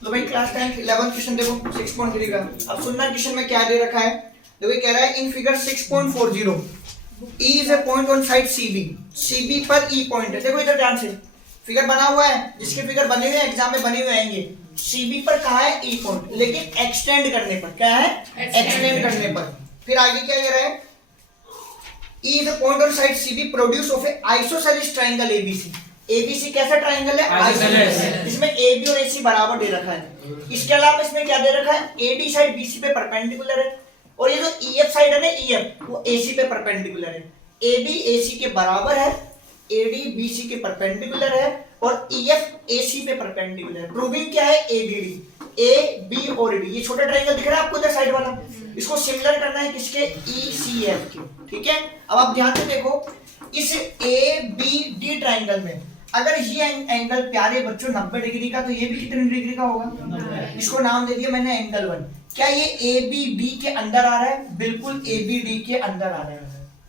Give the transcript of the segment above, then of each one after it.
तो भाई class 10 11 question देखो 6.3 का। अब सुनना क्वेश्चन में क्या दे रखा है। देखो ये कह रहा है in figure 6.40 E is a point on side CB, CB पर E पॉइंट है। देखो इधर ध्यान से फिगर बना हुआ है, जिसके फिगर बने हुए एग्जाम में बने हुए आएंगे। CB पर कहा है E पॉइंट, लेकिन एक्सटेंड करने पर क्या है, एक्सटेंड करने पर। फिर आगे क्या कह रहा है, E is a point on side CB produce of a isosceles triangle ABC। ABC कैसा ट्राइंगल है, आइसोसेलेस, जिसमें AB और AC बराबर दे रखा है। इसके अलावा इसमें क्या दे रखा है, AD साइड BC पे परपेंडिकुलर है, और ये जो EF साइड है ना EF, वो AC पे परपेंडिकुलर है। AB AC के बराबर है, AD BC के परपेंडिकुलर है, और EF AC पे परपेंडिकुलर है। प्रूविंग क्या है, ABD, AB और D। ये छोटा ट्राइंगल दिख रहा है आपको इधर साइड वाला, इसको सिमिलर करना है किसके, ECF के। ठीक है, अब आप ध्यान से देखो इस ABD ट्राइंगल में अगर ये एंगल प्यारे बच्चों 90 डिग्री का, तो ये भी कितने डिग्री का होगा, इसको नाम दे दिया मैंने एंगल 1। क्या ये ABD के अंदर आ रहा है, बिल्कुल ABD के अंदर आ रहा है।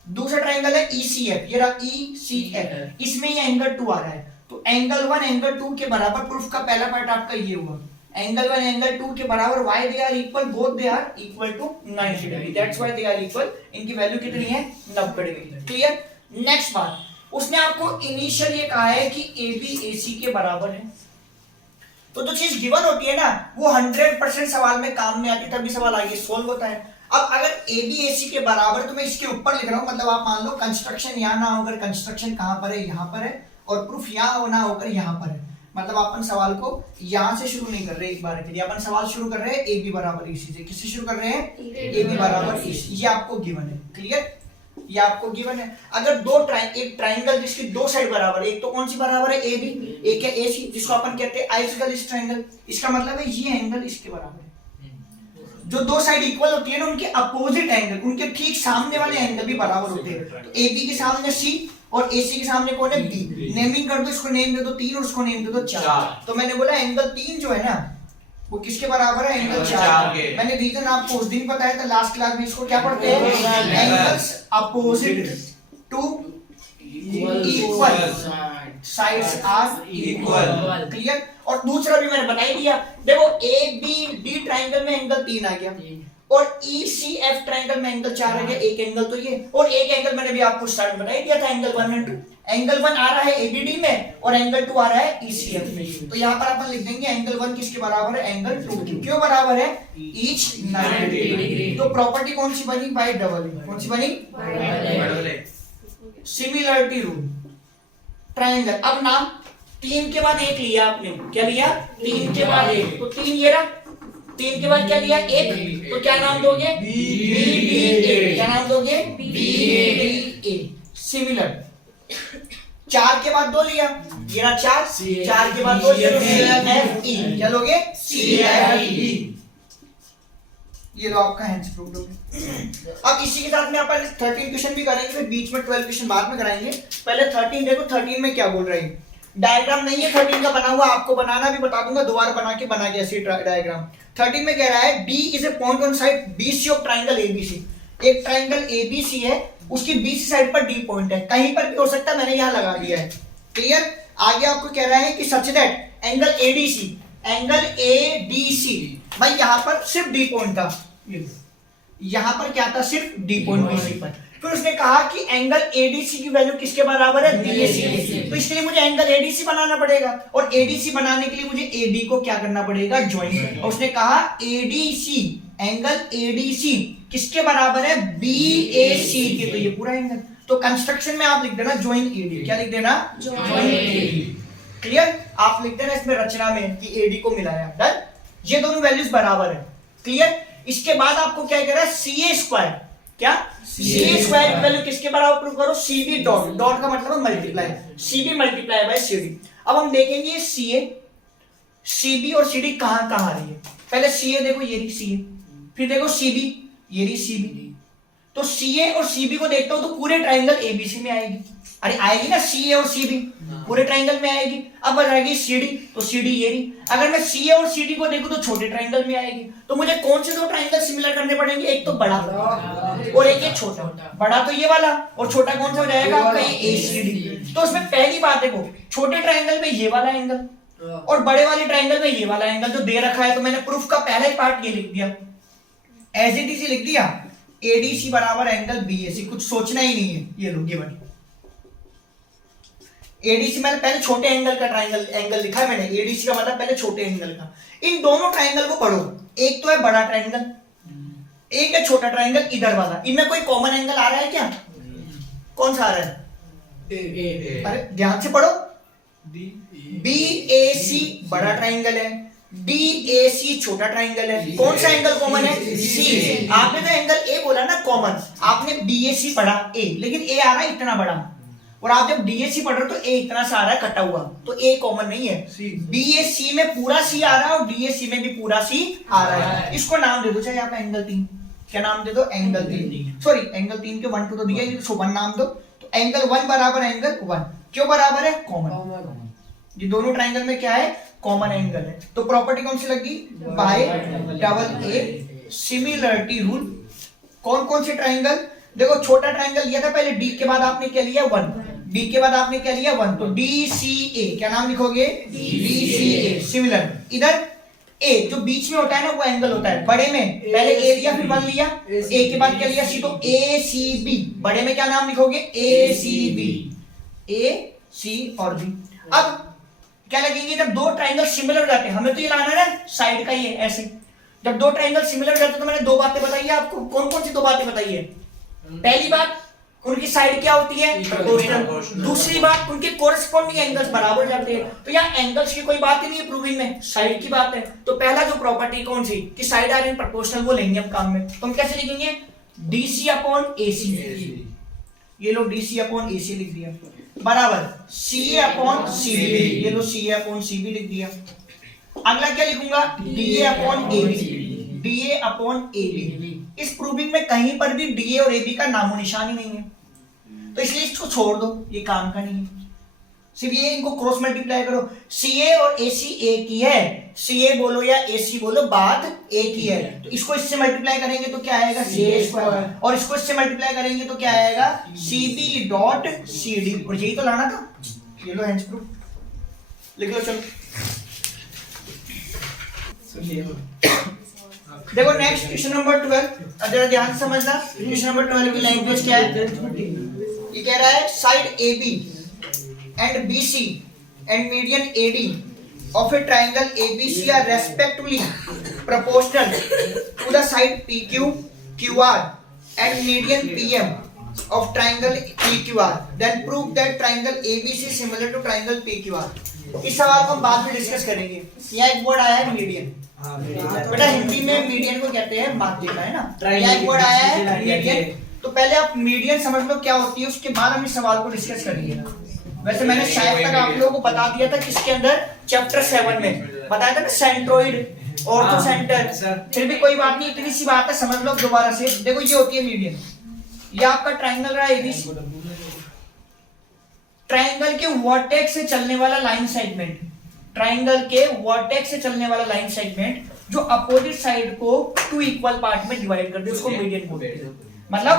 दूसरा ट्राइंगल है ECF, ये रहा ECF, इसमें ये एंगल 2 आ रहा है, तो एंगल 1 एंगल 2 के बराबर। प्रूफ का पहला पार्ट आपका ये हुआ, एंगल 1 एंगल 2 के बराबर, why they are equal, both they are equal to 90 degree, that's why they are equal। इनकी वैल्यू कितनी है, 90 डिग्री। क्लियर। नेक्स्ट बात, उसने आपको इनिशियल ये कहा है कि AB AC के बराबर है, तो जो चीज गिवन होती है ना वो 100% सवाल में काम में आती है, तभी सवाल आगे सोल्व होता है। अब अगर AB AC के बराबर, तो मैं इसके ऊपर लिख रहा हूं, मतलब आप मान लो कंस्ट्रक्शन यहां ना होकर कंस्ट्रक्शन कहां पर है, यहां पर है, और प्रूफ यहां ना होकर यहां पर है। मतलब अपन सवाल को यहां से शुरू नहीं कर रहे, एक बार के लिए अपन सवाल शुरू कर रहे हैं AB बराबर AC से। किससे शुरू कर रहे हैं, AB बराबर AC। ये आपको गिवन है। क्लियर, ये आपको गिवन है। अगर एक ट्राइंगल जिसकी दो साइड बराबर है, एक तो कौन सी बराबर है, AB, एक है AC, जिसको अपन कहते हैं आइसोसेलेस ट्राइंगल। इसका मतलब है ये एंगल इसके बराबर है। जो दो साइड इक्वल होती है ना, उनके अपोजिट एंगल, उनके ठीक सामने वाले एंगल भी बराबर होते हैं। तो AB के सामने C और AC के सामने कौन है, B। नेमिंग कर दो, इसको नेम दे दो 3 और उसको नेम दे दो 4। तो मैंने बोला एंगल 3 जो है ना वो किसके बराबर है, एंगल 4 के। मैंने रीजन आपको उस दिन बताया था लास्ट क्लास में, इसको क्या पढ़ते हैं, angles opposite to equal sides are equal. Clear. और दूसरा भी मैंने बता ही दिया। देखो ABD ट्राइंगल में एंगल 3 आ गया, और ECF ट्राइंगल में एंगल 4 आ गया। एक एंगल तो ये, और एक एंगल मैंने भी आपको स्टार्ट बता ही दिया था, एंगल 1 और 2। एंगल 1 आ रहा है ABD में, और एंगल 2 आ रहा है ECF में। तो यहाँ पर अपन लिख देंगे एंगल 1 किसके बराबर है, एंगल 2 के। क्यों बराबर है, ईच 90 डिग्री। तो प्रॉपर्टी कौन सी बनी, बाय डबल। कौन सी बनी, सिमिलरिटी रूल। ट्राइंगल, अब नाम 3 के बाद 1 लिया आपने, क्या लिया, 3 के बाद 1, तो 3 ये रहा। 3 के बाद क्या लिया, 1, तो क्या नाम दोगे, BDA। क्या नाम दोगे, BDA। सिमिलर। 4 के बाद 2 लिया, ये रहा 4, 4 के बाद 2 CFE। क्या लोगे, CFE। ये लो आपका हैंड्स प्रूफ लोगे। अब इसी के साथ में अपन 13 क्वेश्चन भी करेंगे, फिर बीच में 12 क्वेश्चन बाद में कराएंगे। पहले 13 देखो, 13 में क्या बोल रहे हैं। डायग्राम नहीं है 13 का बना हुआ, आपको बनाना भी बता दूंगा, दोबारा बना के ऐसे डायग्राम। 13 में कह रहा है B is a point on side BC of triangle ABC। एक ट्राइंगल ABC है, उसकी BC साइड पर D पॉइंट है, कहीं पर भी हो सकता है, मैंने यहां लगा दिया है। क्लियर। आगे आपको कह रहा है कि such that angle ADC, angle ADC, भाई यहां पर सिर्फ D पॉइंट था, यहां पर क्या था, सिर्फ D पॉइंट BC पर। फिर उसने कहा कि एंगल ADC की वैल्यू किसके बराबर है, BAC के। तो इसलिए मुझे एंगल ADC बनाना पड़ेगा, और ADC बनाने के लिए मुझे AD को क्या करना पड़ेगा, ज्वाइन। और उसने कहा ADC, एंगल ADC किसके बराबर है, BAC के। तो ये पूरा एंगल, तो कंस्ट्रक्शन में आप लिख देना ज्वाइन AD। क्या लिख देना, ज्वाइन AD। क्लियर। आप लिख देना इसमें रचना में कि AD को मिलाया। डन। ये दोनों वैल्यूज बराबर है। क्लियर। इसके बाद आपको क्या कह रहा है, CA स्क्वायर। क्या, CA स्क्वायर की वैल्यू किसके बराबर प्रूव करो, CB डॉट। डॉट का मतलब है multiply, CB multiply by CD। अब हम देखेंगे CA, CB और CD कहां कहां आ रही है। पहले CA देखो, ये रही CA, फिर देखो CB, ये रही CB। तो CA और CB को देखता हूं तो पूरे ट्राइंगल ABC में आएगी। अरे आएगी ना, CA और CB पूरे ट्राइंगल में आएगी। अब आ जाएगी CD, तो CD ये रही। अगर मैं CA और CD को देखूं तो छोटे ट्राइंगल में आएगी। तो मुझे कौन से दो ट्राइंगल सिमिलर करने पड़ेंगे, एक तो बड़ा और एक है छोटा। बड़ा तो ये वाला, और छोटा कौन सा हो जाएगा आपका, ये ACD। तो उसमें पहली बात देखो, छोटे ट्राइंगल में ये वाला एंगल, और बड़े वाले ट्राइंगल में ये वाला एंगल जो दे रखा है, तो मैंने प्रूफ का पहला ही पार्ट ये लिख दिया, एज इट इज लिख दिया, एडीसी बराबर एंगल बीएसी, कुछ सोचना ही नहीं है। ये लो गिवन एडीसी, मैंने पहले छोटे एंगल का ट्राइंगल एंगल लिखा है मैंने, एडीसी का मतलब पहले छोटे एंगल का। इन दोनों ट्राइंगल को पढ़ो, एक तो है बड़ा ट्राइंगल, एक है छोटा ट्राइंगल इधर वाला, इनमें कोई कॉमन एंगल आ रहा है क्या? कौन सा आ रहा है? अरे ध्यान से पढ़ो, BAC बड़ा ट्राइंगल है, DAC छोटा ट्राइंगल है, कौन सा एंगल कॉमन है? C। आपने तो एंगल A बोला ना कॉमन, आपने BAC पढ़ा A, लेकिन A आ रहा है इतना बड़ा, और आप जब DAC पढ़ रहे हो तो A इतना सा आ रहा है कटा हुआ, तो A कॉमन नहीं है। BAC में पूरा C आ रहा है और DAC में भी पूरा C आ रहा है, इसको नाम दे दो चाहे आप एंगल 3, क्या नाम दे दो? एंगल 3, सॉरी एंगल 3 के 1 2 तो दिया, इसको 1 नाम दो, तो एंगल 1 बराबर एंगल 1, क्यों बराबर है? कॉमन। ये दोनों ट्राइंगल में क्या है? कॉमन एंगल है। तो प्रॉपर्टी कौन सी लगी? Bye double A similarity rule. कौन कौन से ट्राइंगल? देखो छोटा ट्राइंगल लिया था पहले, डी के बाद आपने क्या लिया? 1, डी के बाद आपने क्या लिया? 1, तो DCA, क्या नाम लिखोगे? DCA similar. इधर ए जो बीच में होता है ना वो एंगल होता है, बड़े में पहले ए लिया फिर 1 लिया, ए के बाद क्या लिया? सी, तो ACB, बड़े में क्या नाम लिखोगे? ACB, AC और B। अब क्या लगेंगे जब दो ट्राइंगल सिमिलर हो जाते हैं? हमें तो ये लाना है ना साइड का, ये ऐसे जब दो ट्राइंगल सिमिलर हो जाते हैं तो मैंने दो बातें बताई है आपको। कौन कौन सी दो बातें बताई है? पहली बात, उनकी साइड क्या होती है? प्रोपोर्शनल। दूसरी बात, उनके कोरस्पॉन्डिंग एंगल्स बराबर जाते हैं। तो यहाँ एंगल्स की कोई बात ही नहीं है प्रूविंग में, साइड की बात है। तो पहला जो प्रॉपर्टी कौन सी कि साइड आर इन प्रोपोर्शनल, वो लेंगे हम काम में। तो हम कैसे लिखेंगे? DC अपॉन AC, ये लो DC अपॉन AC लिख दिया, बराबर CA अपॉन CB, ये लो CA अपॉन CB लिख दिया। अगला क्या लिखूंगा? DA upon AB, DA upon AB। इस प्रूविंग में कहीं पर भी DA और AB का नामो निशान ही नहीं है, तो इसलिए इसको छोड़ दो, ये काम का नहीं है। सिर्फ ये इनको क्रॉस मल्टीप्लाई करो, CA और AC एक ही है, CA बोलो या AC बोलो, बात एक ही है। तो इसको इससे मल्टीप्लाई करेंगे तो क्या आएगा? CA स्क्वायर, और इसको इससे मल्टीप्लाई करेंगे तो क्या आएगा? CB dot CD। और यही तो लाना था, ये लो हैंड्स प्रूफ, लिख लो। चलो देखो नेक्स्ट क्वेश्चन नंबर 12, जरा ध्यान से समझना। क्वेश्चन नंबर 12 की लैंग्वेज क्या है? ये कह रहा है side AB and BC and median AD of a triangle ABC are respectively proportional to the side PQ, QR and median PM of triangle PQR. Then prove that triangle ABC is similar to triangle PQR. इस सवाल को हम बाद में discuss करेंगे। यहाँ एक word आया है मीडियन, बेटा हिंदी में मीडियन को कहते हैं माध्यिका, है ना? यहाँ एक वर्ड आया है मीडियन, तो पहले आप मीडियन समझ लो क्या होती है, उसके बाद हम इस सवाल को डिस्कस करेंगे। वैसे मैंने शायद तक आप लोगों को बता दिया था किसके अंदर, चैप्टर 7 में बताया था ना, सेंट्रोइड, ऑर्थो सेंटर। फिर भी कोई बात नहीं, इतनी सी बात है, समझ लो दोबारा से। देखो ये होती है मीडियन, ये आपका ट्राइंगल रहा ABC, ट्राइंगल के वर्टेक्स से चलने वाला लाइन सेगमेंट, ट्राइंगल के वर्टेक्स से चलने वाला लाइन सेगमेंट जो अपोजिट साइड को 2 इक्वल पार्ट में डिवाइड कर दे, उसको मीडियन बोलते हैं। मतलब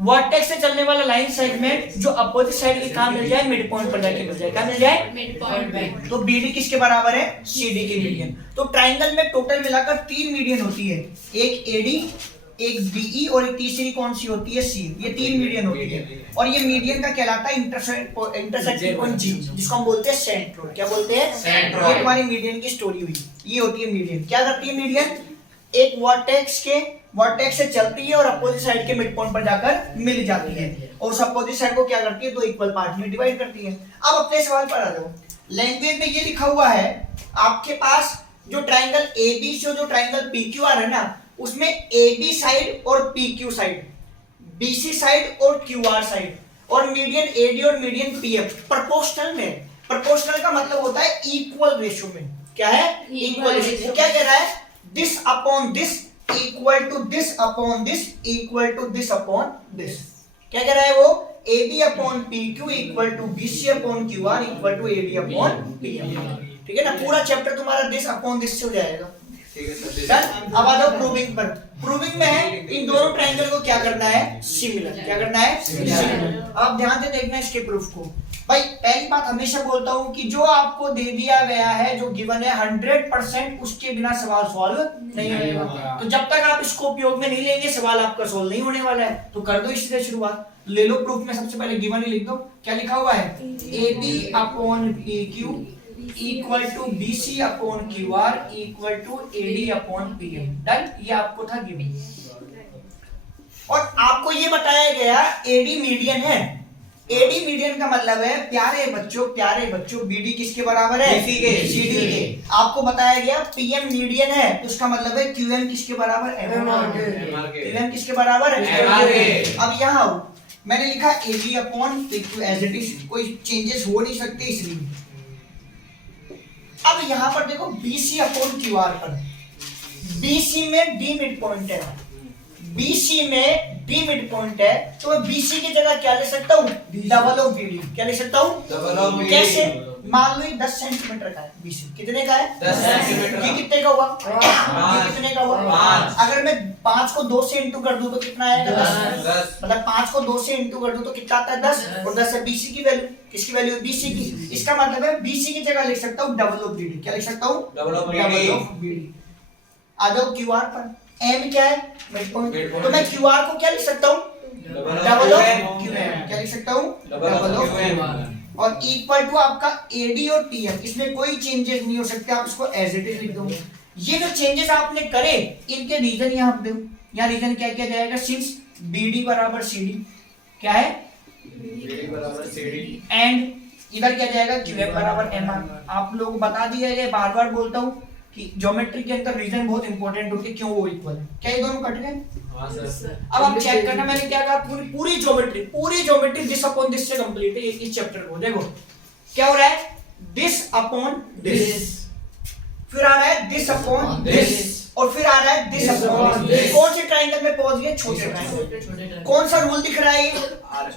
वर्टेक्स से चलने वाला लाइन सेगमेंट जो अपोजिट साइड के कहां मिल जाए? मिड पॉइंट पर जाके मिल जाए। क्या मिल जाए? मिड पॉइंट पे। तो BD किसके बराबर है? CD के मीडियन। तो ट्राइंगल में टोटल मिलाकर 3 मीडियन होती है, एक AD, एक BE और एक तीसरी कौन सी होती है? C। ये 3 मीडियन होती है, और ये मीडियन का कहलाता है इंटरसेक्टिंग पॉइंट G, जिसको हम बोलते हैं सेंट्रोइड। क्या बोलते हैं? सेंट्रोइड। ये हमारी मीडियन की स्टोरी हुई, ये होती है मीडियन। क्या करती है मीडियन? एक वर्टेक्स से चलती है और अपोजिट साइड के मिड पॉइंट पर जाकर मिल जाती है, और उस अपोजिट साइड को क्या करती है? 2 इक्वल पार्ट में डिवाइड करती है। अब अपने सवाल पर आ जाओ। लैंग्वेज में ये लिखा हुआ है आपके पास, जो ट्राइंगल ABC से जो ट्राइंगल PQR है ना, उसमें AB साइड और PQ साइड, BC साइड और QR साइड, और मीडियन AD और मीडियन PM प्रोपोर्शनल में। प्रोपोर्शनल का मतलब होता है इक्वल रेशियो में। क्या है? Equal ratio. क्या कह रहा है? This upon this equal to this upon this equal to this upon this. क्या कह रहा है वो? AB upon PQ equal to BC upon QR equal to AD upon PM। ठीक है ना? पूरा चैप्टर तुम्हारा दिस अपॉन दिस से हो जाएगा। अब आ जाओ प्रूविंग पर। प्रूविंग में है इन दोनों ट्रायंगल को क्या करना है? सिमिलर। क्या करना है? सिमिलर। अब ध्यान से देखना इसके प्रूफ को। भाई पहली बात हमेशा बोलता हूं कि जो आपको दे दिया गया है, जो गिवन है 100% उसके बिना सवाल सॉल्व नहीं होगा। तो जब तक आप इसको उपयोग में नहीं लेंगे सवाल आपका सॉल्व नहीं होने वाला है। तो कर दो इसी से शुरुआत, ले लो प्रूफ में सबसे पहले गिवन ही लिख दो। क्या लिखा हुआ है? AB upon PQ equal to BC upon QR equal to AD upon PM। Done, ये आपको था गिवन। और आपको ये बताया गया AD मीडियन है। AD मीडियन का मतलब है प्यारे बच्चों BD किसके बराबर है? CD के। आपको बताया गया PM मीडियन है, उसका मतलब है QM किसके बराबर है? MR के। QM किसके बराबर है? MR के। अब यहाँ मैंने लिखा AB upon PQ as it is, कोई चेंजेस हो नहीं सकते इसलिए। अब यहाँ पर देखो BC अपॉन QR पर, BC में D मिड पॉइंट है, BC में D मिड पॉइंट है, तो मैं BC की जगह क्या ले सकता हूँ? Double of BD। क्या ले सकता हूँ? कैसे? मान लो ये 10 सेंटीमीटर का है BC, कितने का है? 10 सेंटीमीटर। ये कितने का हुआ? ये कितने का हुआ? 5। अगर मैं 5 को 2 से इंटू कर दूं तो कितना आएगा? 10। मतलब 5 को 2 से इंटू कर दूं तो कितना आता है? 10। और 10 है BC की वैल्यू। किसकी वैल्यू है? BC की। इसका मतलब है BC की जगह लिख सकता हूँ डबल ऑफ BD। क्या लिख सकता हूँ? Double of BD। आ जाओ QR पर, M क्या है? Mid point. तो मैं QR को क्या लिख सकता हूँ? Double of QM। क्या लिख सकता हूँ? Double of QM। और इक्वल टू आपका AD और PM, इसमें कोई चेंजेस नहीं हो सकते, आप इसको एज इट इज लिख दो। ये जो चेंजेस आपने करे इनके रीजन यहाँ पे दो। यहाँ रीजन क्या क्या जाएगा? सिंस BD बराबर CD, क्या है? BD बराबर CD, एंड इधर क्या जाएगा? QM बराबर MR। आप लोग बता दिया गया, बार बार बोलता हूँ कि ज्योमेट्री के अंदर रीजन बहुत इंपॉर्टेंट होती है, क्यों वो इक्वल है। क्या ये दोनों कट गए? हां सर। अब आप चेक करना, मैंने क्या कहा, पूरी ज्योमेट्री दिस अपॉन दिस से कंप्लीट है इस चैप्टर को। देखो क्या हो रहा है? दिस अपॉन दिस, फिर आ रहा है दिस अपॉन दिस, और फिर आ रहा है दिस अपॉन दिस। कौन से ट्रायंगल में पहुंच गए? छोटे ट्रायंगल। कौन सा रूल दिख रहा है?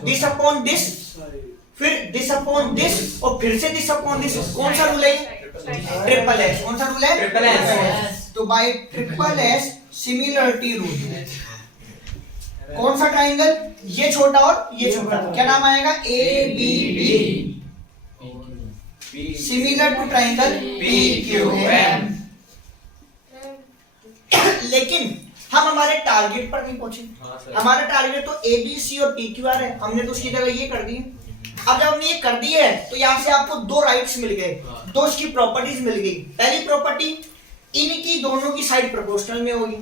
दिस अपॉन दिस, फिर दिस अपॉन दिस, और फिर से दिस अपॉन दिस। कौन सा रूल है? Triple S. कौन सा रूल है? Triple S. तो by triple S similarity rule, कौन सा ट्रायंगल? ये छोटा और ये छोटा, क्या नाम आएगा? ABD similar to triangle PQM। लेकिन हम हमारे टारगेट पर नहीं पहुंचे। हमारा टारगेट तो ABC और PQR है, हमने तो उसकी जगह ये कर दी। अब जब हमने ये कर दी है तो यहाँ से आपको दो राइट्स मिल गए, दो इसकी प्रॉपर्टीज मिल गई। पहली प्रॉपर्टी, इनकी दोनों की साइड प्रोपोर्शनल में होगी,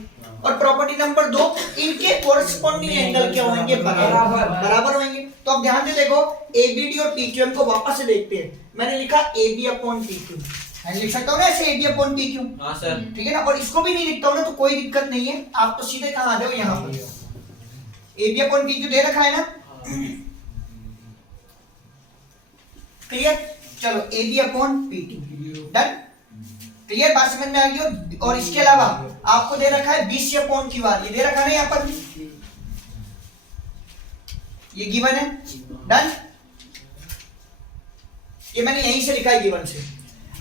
और प्रॉपर्टी नंबर 2, इनके कोरिस्पोंडिंग एंगल क्या होंगे? बराबर होंगे। तो अब ध्यान से देखो, ABD और PQM को वापस से देखते हैं। मैंने लिखा AB अपॉन PQ, मैं लिख सकता हूँ ना ऐसे AB अपॉन PQ। हाँ सर, ठीक है ना। और इसको भी नहीं लिखता हूँ ना तो कोई दिक्कत नहीं है, आप तो सीधे कहाँ आ जाओ, यहाँ पर AB अपॉन PQ दे रखा है ना। क्लियर? चलो AB upon PQ, done. Clear? बात समझ में आ गई? और इसके अलावा आपको दे रखा है BC अपॉन QR, ये दे रखा है ना यहाँ पर, ये गिवन है, डन। ये मैंने यहीं से लिखा है गिवन से।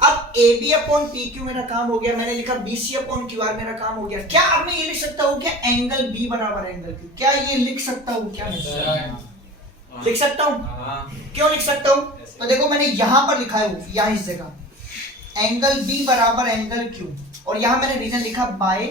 अब AB अपॉन PQ मेरा काम हो गया, मैंने लिखा BC अपॉन QR मेरा काम हो गया। क्या अब मैं ये लिख सकता हूँ क्या एंगल B बराबर एंगल Q? क्या ये लिख सकता हूँ? क्या लिख सकता हूँ? क्यों लिख सकता हूँ? तो देखो मैंने यहां पर लिखा है, यहाँ इस जगह एंगल B बराबर एंगल Q, और यहां मैंने रीजन लिखा by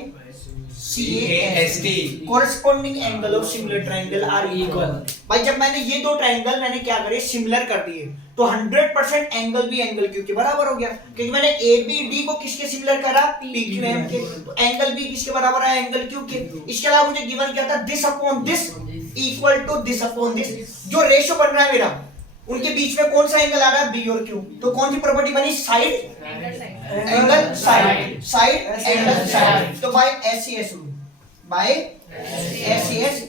CAST, corresponding angle of similar triangle are equal. भाई जब मैंने ये दो ट्रायंगल मैंने क्या करे? सिमिलर कर दिए, तो 100% एंगल B एंगल Q के बराबर हो गया, क्योंकि मैंने ABD को किसके सिमिलर करा? PQM के। तो एंगल B किसके बराबर है? एंगल Q के। इसके अलावा मुझे गिवन क्या था? This upon this equal to this upon this. जो रेशियो बन रहा है मेरा, उनके बीच में कौन सा एंगल आ रहा है? B और Q। तो कौन सी प्रॉपर्टी बनी? Side angle side, side angle side. तो by SES rule, by SES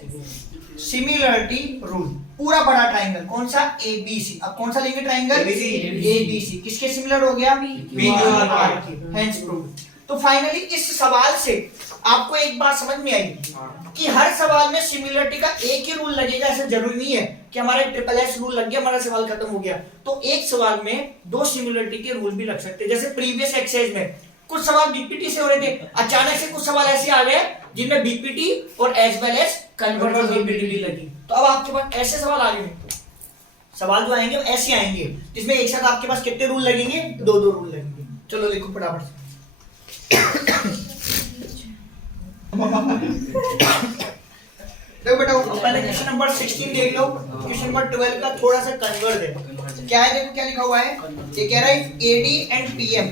similarity rule, पूरा बड़ा ट्रायंगल कौन सा? ABC। अब कौन सा लेंगे ट्रायंगल? ABC। किसके सिमिलर हो गया? PQR के। Hence proved. तो फाइनली इस सवाल से आपको एक बात समझ में आई कि हर सवाल में सिमिलरिटी का एक ही रूल लगेगा, ऐसा जरूरी नहीं है कि हमारा ट्रिपल एस रूल लग गया हमारा सवाल खत्म हो गया। तो एक सवाल में दो सिमिलरिटी के रूल भी लग सकते हैं। जैसे प्रीवियस एक्सरसाइज में कुछ सवाल बीपीटी से हो रहे थे, अचानक से कुछ सवाल ऐसे आ गए जिनमें बीपीटी और as well as converter BPT भी लगी। तो अब आपके पास ऐसे सवाल आ गए, सवाल जो आएंगे वो ऐसे आएंगे जिसमें एक साथ आपके पास कितने रूल लगेंगे, दो दो रूल लगेंगे। चलो लिखो फटाफट से। देखो बेटा पहले क्वेश्चन नंबर 16 देख लो, क्वेश्चन नंबर 12 का थोड़ा सा कन्वर्ट है। क्या है, देखो क्या लिखा हुआ है, ये कह रहा है AD and PM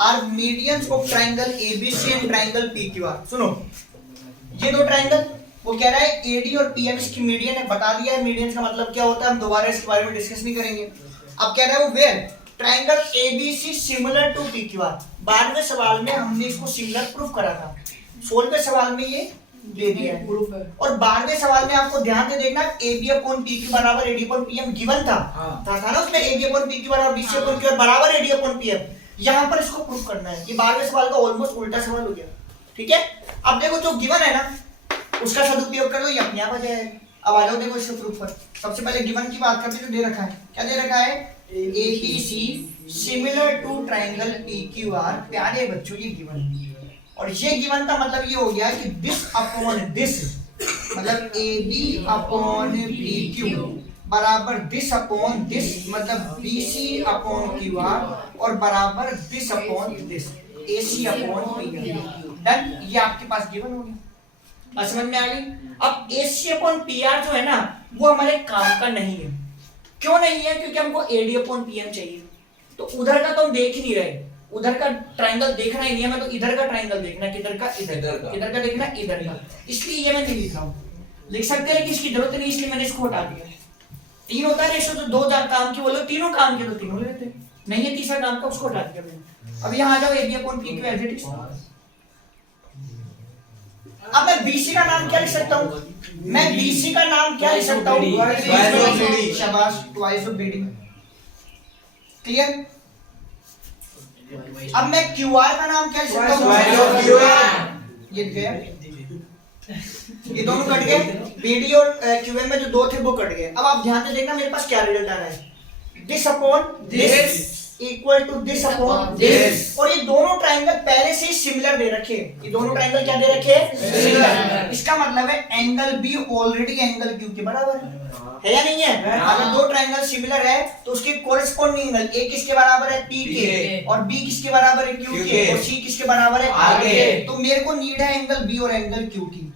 are medians of triangle ABC and triangle PQR. सुनो, ये दो ट्रायंगल, वो कह रहा है एडी और पीएम इसकी मीडियन है, बता दिया है मीडियन का मतलब क्या होता है, हम दोबारा इसके बारे में डिस्कस नहीं करेंगे। अब कह रहा है वो where triangle ABC similar to PQR. 12वें सवाल में हमने इसको सिमिलर प्रूफ करा था, 16वें सवाल में ये दे दिया है प्रूफ है। और 12वें सवाल में आपको ध्यान से देखना, AB अपॉन PQ बराबर AD अपॉन PM गिवन था था ना उसमें, AB अपॉन PQ बराबर BC अपॉन Q बराबर AD अपॉन PM। यहाँ पर इसको प्रूफ करना है। ये 12वें सवाल का ऑलमोस्ट उल्टा सवाल हो गया, ठीक है। अब देखो जो गिवन है ना उसका सदुपयोग कर लो, ये अपने आप आ जाएगा। अब आ जाओ देखो इसके प्रूफ पर। सबसे पहले गिवन की बात करते हैं, जो दे रखा है, क्या दे रखा है, ABC similar to triangle PQR। प्यारे बच्चों ये गिवन है, और ये गिवन का मतलब ये हो गया कि दिस अपॉन दिस, मतलब AB अपॉन PQ बराबर दिस अपॉन दिस, मतलब BC अपॉन QR और बराबर this upon this, AC upon PR। Done, ये आपके पास गिवन हो गया। समझ में आ गई। अब AC अपॉन PR जो है ना वो हमारे काम का नहीं है। क्यों नहीं है, क्योंकि हमको AD अपॉन PM चाहिए। तो उधर का तो हम देख ही नहीं रहे, उधर का ट्रायंगल देखना ही नहीं है, मैं तो इधर का ट्रायंगल देखना, किधर का, इधर का देखना, इधर का। इसलिए ये मैं नहीं लिख रहा हूँ, लिख सकते हैं कि इसकी जरूरत नहीं, इसलिए मैंने इसको हटा दिया। 3 होता है रेशो, तो 2 काम की बोलो, तीनों काम के तो तीनों लेते, नहीं है तीसरा काम का, उसको हटा दिया मैंने। अब यहाँ आ जाओ AB upon PQ as it is. अब मैं BC का नाम क्या लिख सकता हूँ, मैं BC का नाम क्या लिख सकता हूँ, शाबाश, ट्वाइस ऑफ BD। क्लियर। अब मैं QR का नाम क्या लिख सकता हूँ, ये दोनों कट गए, BD और QM में जो 2 थे वो कट गए। अब आप ध्यान से देखना मेरे पास क्या रिजल्ट आ रहा है, this upon this equal to this upon this. और ये दोनों ट्रायंगल पहले से ही सिमिलर दे रखे हैं, ये दोनों ट्रायंगल क्या दे रखे हैं, सिमिलर। इसका मतलब है angle B already angle Q के बराबर है या नहीं है। अगर 2 ट्रायंगल सिमिलर है तो उसके कोरिस्पोंडिंग एंगल A किसके बराबर है, P के, और B किसके बराबर है, Q के, और C किसके बराबर है, R के। तो मेरे को नीड है एंगल B और एंगल Q की,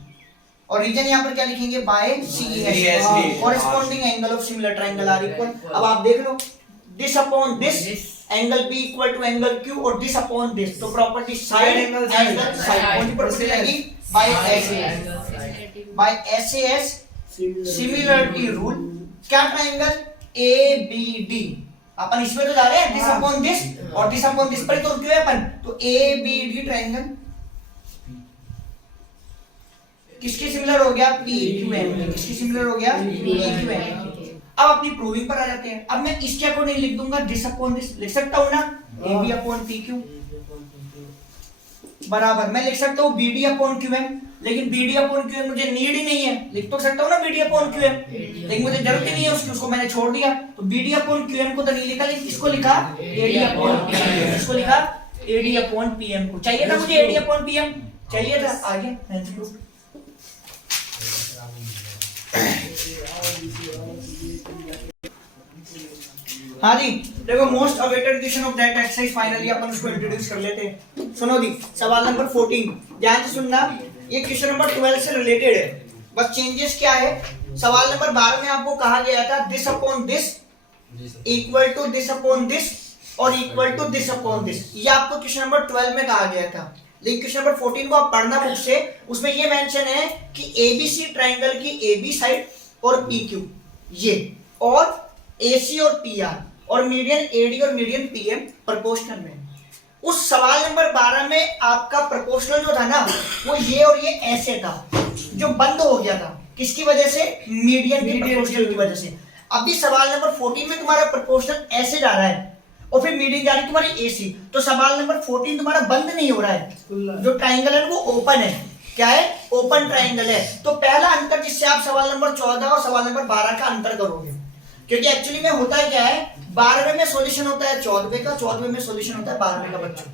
और रीजन यहाँ पर क्या लिखेंगे, by CES, corresponding angle of similar triangle are equal. अब आप देख लो, this upon this angle B equal to angle Q और दिस अपॉन दिस, तो प्रॉपर्टी साइड एंगल साइड, कौन सी प्रॉपर्टी लगेगी, बाय SAS सिमिलरिटी रूल। क्या ट्रायंगल ABD, अपन इसमें तो जा रहे हैं, दिस अपॉन दिस और दिस अपॉन दिस पर तो क्यों है अपन, तो ABD ट्रायंगल किसके सिमिलर हो गया, PQM, किसके सिमिलर हो गया, PQM। अब अपनी प्रूविंग पर आ जाते हैं। अब मैं इसके अकॉर्डिंग लिख दूंगा दिस अपॉन दिस, लिख सकता हूं ना, AB अपॉन PQ बराबर, मैं लिख सकता हूं BD अपॉन QM, लेकिन BD अपॉन QM मुझे नीड ही नहीं है, लिख तो सकता हूं ना BD अपॉन QM, लेकिन मुझे जरूरत ही नहीं है उसकी, उसको मैंने छोड़ दिया। तो BD अपॉन QM को तो नहीं लिखा, लेकिन इसको लिखा AD अपॉन PM, इसको लिखा AD अपॉन PM को। चाहिए था मुझे AD अपॉन PM, चाहिए था, आ गया आंसर प्रूफ। हाँ जी, देखो most awaited question of that exercise finally अपन उसको इंट्रोड्यूस कर लेते हैं। सुनो दी, सवाल नंबर 14, ध्यान से सुनना, ये क्वेश्चन नंबर 12 से रिलेटेड है, बस चेंजेस क्या है। सवाल नंबर 12 में आपको कहा गया था this upon this equal to this upon this और equal to this upon this, ये आपको क्वेश्चन नंबर 12 में कहा गया था। लेकिन क्वेश्चन नंबर 14 को आप पढ़ना बुक से, उसमें ये मेंशन है कि ABC ट्रायंगल की AB साइड और PQ ये, और AC और PR और मीडियन AD और मीडियन PM प्रोपोर्शनल में। उस सवाल नंबर 12 में आपका प्रोपोर्शनल जो था ना वो ये और ये ऐसे था, जो बंद हो गया था, किसकी वजह से, मीडियन के प्रोपोर्शनल की वजह से। अभी सवाल नंबर 14 में तुम्हारा प्रोपोर्शनल ऐसे जा रहा है और फिर मीडियन जा रही है तुम्हारी AC, तो सवाल नंबर 14 तुम्हारा बंद नहीं हो रहा है, जो ट्रायंगल है वो ओपन है। क्या है, ओपन ट्रायंगल है। तो पहला अंतर जिससे आप सवाल नंबर 14 और सवाल नंबर 12 का अंतर करोगे, क्योंकि एक्चुअली में होता है क्या है, 12वें में सॉल्यूशन होता है 14वें का, 14वें में सॉल्यूशन होता है 12वें का। बच्चों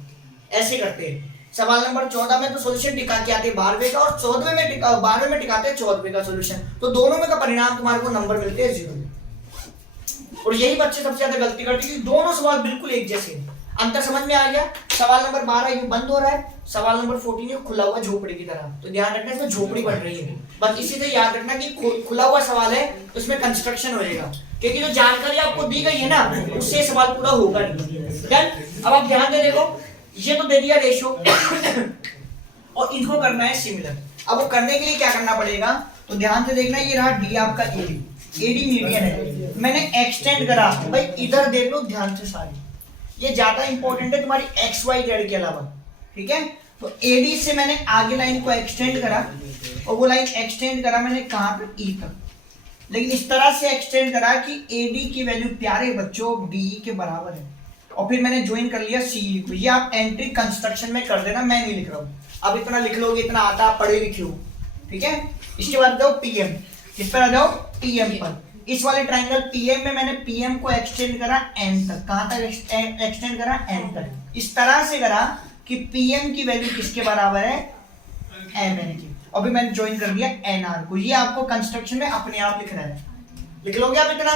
ऐसे करते हैं, सवाल नंबर 14 में तो सॉल्यूशन टिका के आते हैं 12वें का, और 14वें में टिका 12वें में टिकाते हैं 14वें का सॉल्यूशन, तो दोनों में का परिणाम तुम्हारे को नंबर मिलते हैं 0। और यही बच्चे सबसे ज्यादा गलती करते हैं, दोनों सवाल बिल्कुल एक जैसे हैं। अंतर समझ में आ गया? सवाल नंबर 12 यूं बंद हो रहा है, सवाल नंबर 14 यूं खुला हुआ झोपड़ी की तरह, तो ध्यान रखना इसमें झोपड़ी बन रही है। बस इसी से याद रखना कि खुला हुआ सवाल है तो इसमें कंस्ट्रक्शन होएगा, क्योंकि जो जानकारी आपको दी गई है ना उससे सवाल पूरा होगा नहीं। डन? अब आप ध्यान दे देखो, ये तो दे दिया रेशो और इनको करना है सिमिलर। अब वो करने के लिए क्या करना पड़ेगा, तो ध्यान से देखना, ये रहा डी आपका एडी, एडी मीडियन है, मैंने एक्सटेंड करा, भाई इधर देख लो ध्यान से सारी, ये ज्यादा इंपॉर्टेंट है तुम्हारी एक्स वाई जेड के अलावा, ठीक है। तो एडी से मैंने आगे लाइन को एक्सटेंड करा, और वो लाइन एक्सटेंड करा मैंने कहां पर, ई तक, लेकिन इस तरह से एक्सटेंड करा कि एडी की वैल्यू प्यारे बच्चों डी के बराबर है, और फिर मैंने ज्वाइन कर लिया सी को। ये आप एंट्री कंस्ट्रक्शन में कर देना, मैं नहीं लिख रहा हूं, अब इतना लिख लोगे, इतना आता आप पढ़े लिखे हो, ठीक है। इसके बाद जाओ पीएम, इस पर आ जाओ पीएम पर। इस वाले ट्रायंगल पीएम में मैंने पीएम को एक्सटेंड करा एन तक, कहां तक एक्सटेंड करा, एन तक, इस तरह से करा कि पीएम की वैल्यू किसके बराबर है, एमएन की, और फिर मैंने ज्वाइन कर दिया एनआर को। ये आपको कंस्ट्रक्शन में अपने आप लिखना है, लिख लोगे आप इतना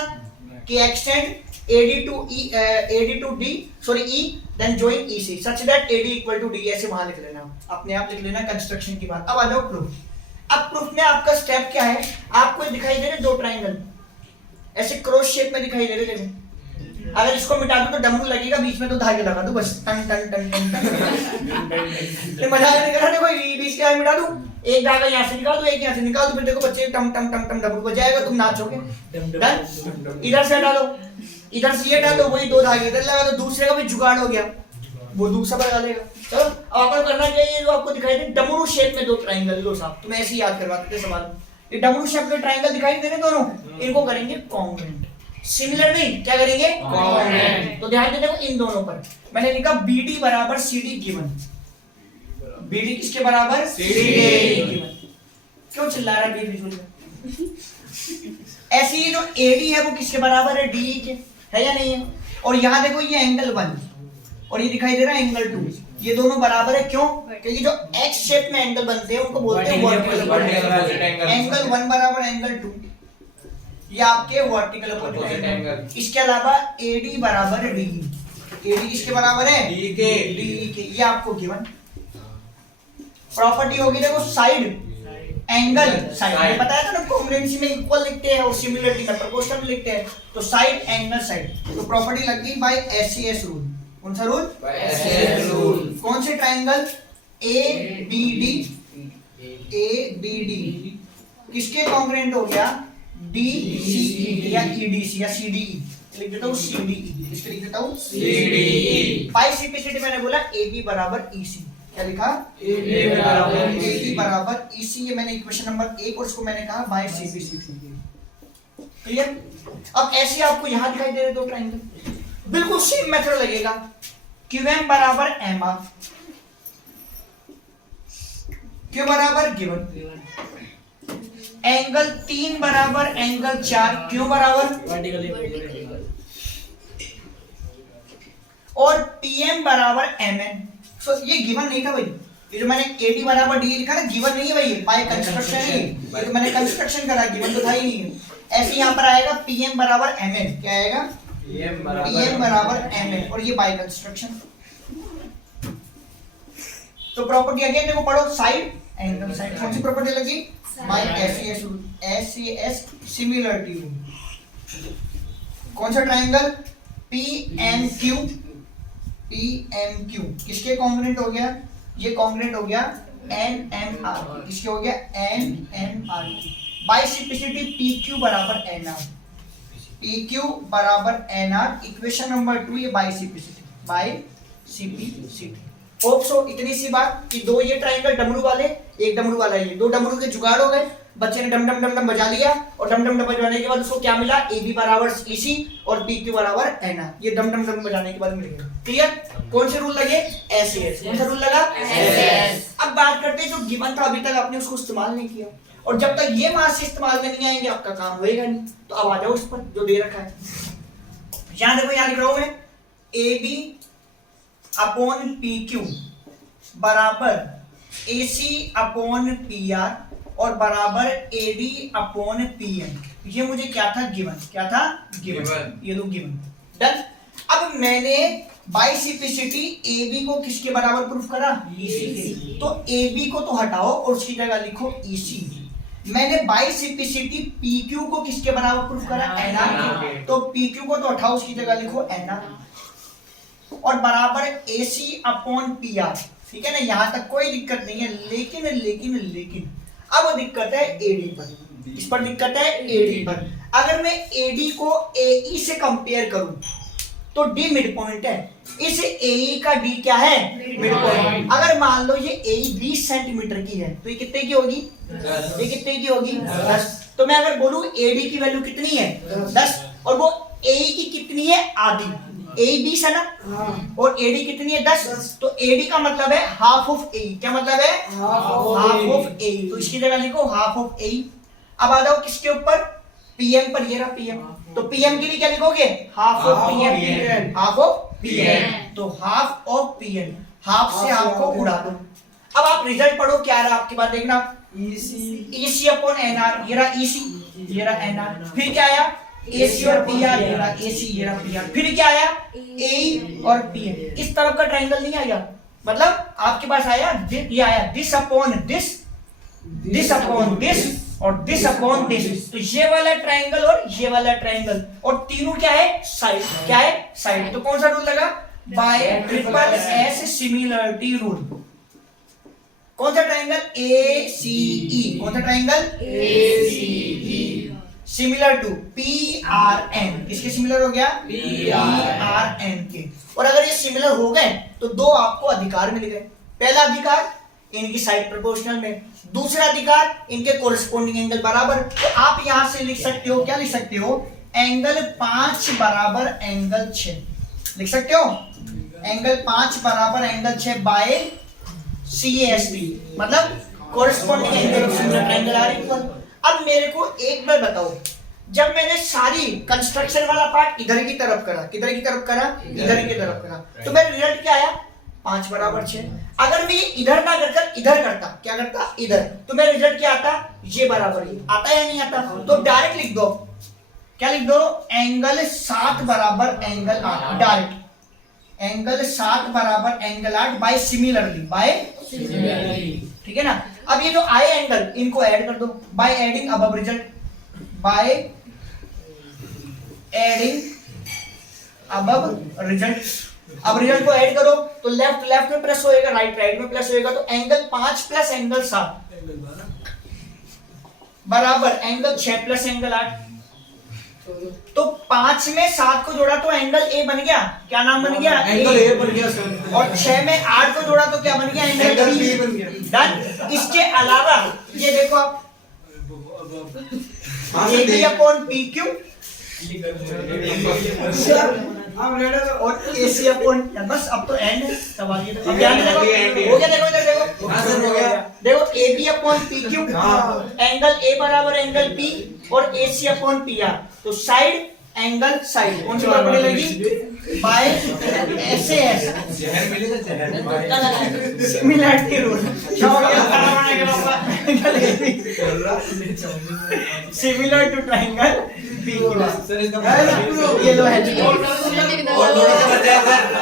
कि extend AD to E, AD to D sorry E, then join EC such that AD equal to D, ऐसे वहां लिख लेना, अपने आप लिख लेना कंस्ट्रक्शन की बात। अब आ जाओ प्रूफ। अब प्रूफ में आपका स्टेप क्या है, आपको दिखाई दे रहे दो ट्रायंगल ऐसे क्रॉस शेप में दिखाई दे रहे, देखो अगर इसको मिटा दूं तो डमरू लगेगा, बीच में तो धागे लगा दूं बस, टन टन टन टन टन मजा नहीं कर रहा, देखो बीच के मिटा दूं, एक धागा यहां से निकाल दूं, एक यहां से निकाल दूं, फिर देखो बच्चे टम टम टम टम डमरू बजाएगा, तुम नाचोगे। डन? इधर से हटा लो, इधर से ये डाल दो, वही दो धागे इधर लगा दो, दूसरे का भी जुगाड़ हो गया, वो दूसरा लगा लेगा। चलो अब आपको करना चाहिए, जो आपको दिखाई दे डमरू शेप में दो ट्रायंगल, लो साहब तुम्हें ऐसे ही याद करवाते थे सवाल, ये डमरू शेप के ट्रायंगल दिखाई दे रहे दोनों, इनको करेंगे कॉन्ग्रुएंट, सिमिलर नहीं, क्या करेंगे, कॉन्ग्रुएंट। तो ध्यान देना इन दोनों पर, मैंने लिखा बीडी बराबर सीडी गिवन, बीडी किसके बराबर, सीडी गिवन। क्यों चिल्ला रहा है बीच में? ऐसे ही जो एडी है वो किसके बराबर है, डी के, है या नहीं है। और यहां देखो ये एंगल 1 और ये दिखाई दे रहा है एंगल 2, ये दोनों बराबर है, क्यों, क्योंकि जो एक्स शेप में एंगल बनते हैं उनको बोलते हैं वर्टिकल। एंगल 1 बराबर एंगल 2, ये आपके वर्टिकल अपोजिट एंगल। इसके अलावा एडी बराबर डी, एडी किसके बराबर है, डी के, ये आपको गिवन। प्रॉपर्टी होगी देखो साइड एंगल साइड, बताया था ना कॉन्ग्रुएंसी में इक्वल लिखते हैं और सिमिलरिटी में प्रोपोर्शनल लिखते हैं, तो साइड एंगल साइड, तो प्रॉपर्टी लग गई बाय एससीएस रूल। कौन सा रूल, एससीएस रूल। कौन से ट्रायंगल, एबीडी, एबीडी किसके कॉन्ग्रुएंट हो गया, डीसीई या ईडीसी या सीडीई, लिख देता हूं सीडीई, इसके लिख देता हूं सीडीई। बाय सिंपलिसिटी मैंने बोला एबी बराबर ईसी, क्या लिखा, एबी बराबर ईसी, ये मैंने इक्वेशन नंबर 1 और इसको मैंने कहा बाय सीपीसीटी। क्लियर? अब ऐसे आपको यहां दिखाई दे रहे दो ट्रायंगल, बिल्कुल सेम मेथड लगेगा, क्यूएम बराबर एमआर, क्यू बराबर गिवन, एंगल 3 बराबर एंगल 4, क्यों बराबर, और पीएम बराबर एमएन। सो ये गिवन नहीं था भाई, ये जो मैंने एडी बराबर डी लिखा ना, गिवन नहीं है भाई, बाय कंस्ट्रक्शन है, ये तो मैंने कंस्ट्रक्शन करा, गिवन तो था ही नहीं है। ऐसे यहां पर आएगा पीएम बराबर एमएन, क्या आएगा, पीएम बराबर एमएन, और ये बाय कंस्ट्रक्शन। तो प्रॉपर्टी अगेन देखो पढ़ो, साइड एंगल साइड, कौन सी प्रॉपर्टी लगी, by SCS rule, SCS similarity rule. कौन सा ट्रायंगल, पीएमक्यू, पीएमक्यू किसके कॉन्ग्रुएंट हो गया, ये कॉन्ग्रुएंट हो गया एनएमआर, किसके हो गया, एनएमआर। बाय सिंपलिसिटी पीक्यू बराबर एनआर, पीक्यू बराबर एनआर, इक्वेशन नंबर 2, ये by simplicity, by CPCT. Hope so इतनी सी बात कि दो ये ट्रायंगल डमरू वाले, एक डमरू वाला, ये दो डमरू के जुगाड़ हो गए, बच्चे ने डम डम डम डम बजा लिया, और डम डम डम बजाने के बाद उसको क्या मिला, एबी बराबर ईसी और पीक्यू बराबर एनआर, ये डम डम डम बजाने के बाद मिल गया। क्लियर? कौन से रूल लगे, एससीएस। कौन सा रूल लगा, एससीएस। अब बात करते हैं जो गिवन था, अभी तक आपने उसको इस्तेमाल नहीं किया, और जब तक ये मार्क्स से इस्तेमाल में नहीं आएंगे आपका काम होएगा नहीं। तो अब आ जाओ उस पर जो दे रखा है, यहां देखो, यहां लिख रहा हूं मैं, AB अपॉन PQ बराबर AC अपॉन PR, और बराबर एडी अपॉन पीएम। ये मुझे क्या था गिवन, क्या था गिवन, ये लो गिवन। डन। अब मैंने बाइसिपिसिटी AB को किसके बराबर प्रूफ करा, EC के। तो AB को तो हटाओ और उसकी जगह लिखो EC। मैंने बाइसिपिसिटी PQ को किसके बराबर प्रूफ करा, NR के। तो PQ को तो हटाओ, उसकी जगह लिखो NR और बराबर AC अपॉन PR। ठीक है ना, यहां तक कोई दिक्कत नहीं है। लेकिन लेकिन लेकिन अब दिक्कत है AD पर। इस पर दिक्कत है AD पर। अगर मैं AD को AE से कंपेयर करूं तो D मिड पॉइंट है, इस AE का D क्या है, मिड पॉइंट। अगर मान लो ये AE 20 सेंटीमीटर की है तो ये कितने की होगी, ये कितने की होगी, 10। तो मैं अगर बोलूं AD की वैल्यू कितनी है, 10, और वो AE की कितनी है, आधी। AE 20 है ना, और AD कितनी है, 10। तो AD का मतलब है हाफ ऑफ AE। क्या मतलब है, हाफ ऑफ AE। तो इसकी जगह लिखो हाफ ऑफ AE। अब आ जाओ किसके ऊपर, PM पर। ये रहा PM। तो PM के लिए क्या लिखोगे, half of PM, half of PM। तो हाफ ऑफ PM, हाफ से हाफ को उड़ा दो। अब आप रिजल्ट पढ़ो, क्या रहा आपके पास, देखना EC अपॉन NR। ये रहा EC, ये रहा NR। फिर क्या आया, AC और PR। ये रहा AC, ये रहा PR। फिर क्या आया, AE और PM। इस तरफ का ट्रायंगल नहीं आया, मतलब आपके पास आया ये आया this upon this, this upon this और दिस अपॉन दिस। तो ये वाला ट्रायंगल और ये वाला ट्रायंगल, और तीनों क्या है, साइड। क्या है, साइड। तो कौन सा रूल लगा, by triple S similarity rule. कौन सा ट्रायंगल, ACE। कौन सा triangle, ACE। Similar to PRN। किसके सिमिलर हो गया, PRN के। और अगर ये सिमिलर हो गए तो दो आपको अधिकार मिल गए। पहला अधिकार, इनकी साइड प्रोपोर्शनल में। दूसरा अधिकार, इनके कोरिस्पोंडिंग एंगल बराबर। तो आप यहां से लिख सकते हो, क्या लिख सकते हो, एंगल 5 बराबर एंगल 6 लिख सकते हो। एंगल 5 बराबर एंगल 6 बाय CASB, मतलब corresponding angle of similar triangle are equal. अब मेरे को एक बार बताओ, जब मैंने सारी कंस्ट्रक्शन वाला पार्ट इधर की तरफ करा, किधर की तरफ करा, इधर की तरफ करा, तो मेरा रिजल्ट क्या आया, 5 बराबर 6। अगर मैं ये इधर ना करकर इधर करता, क्या करता, इधर, तो मेरा रिजल्ट क्या आता, ये बराबर ही आता या नहीं आता। तो डायरेक्ट लिख दो, क्या लिख दो, एंगल 7 बराबर एंगल 8। डायरेक्ट एंगल 7 बराबर angle 8 by similarly, by similarly. ठीक है ना। अब ये जो आए एंगल, इनको ऐड कर दो by adding above result, by adding above result. अब रिजल्ट को ऐड करो तो लेफ्ट लेफ्ट में प्लस होएगा, राइट राइट में प्लस होएगा। तो एंगल 5 प्लस एंगल 7 बराबर एंगल 6 प्लस एंगल 8। तो 5 में 7 को जोड़ा तो एंगल A बन गया। क्या नाम बन गया, एंगल A बन गया सर। और 6 में 8 को जोड़ा तो क्या बन गया, एंगल B बन गया। डन। इसके अलावा ये देखो आप, AB अपॉन PQ और AC अपॉन, बस अब तो एंड है सवाल। ये अब ध्यान से देखो, हो गया, देखो इधर देखो, हां सर हो गया। देखो AB upon PQ, angle A बराबर एंगल P और AC अपॉन PR। तो साइड एंगल साइड कौन सी प्रॉपर्टी लगी, बाय SAS जहर मिलेगा, जहर सिमिलरिटी रूल। क्या हो गया, खाना बनाने के बाद similar to triangle PQ। Sir इसका ये लो है और थोड़ा सा बचा है सर।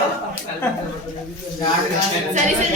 सर इसे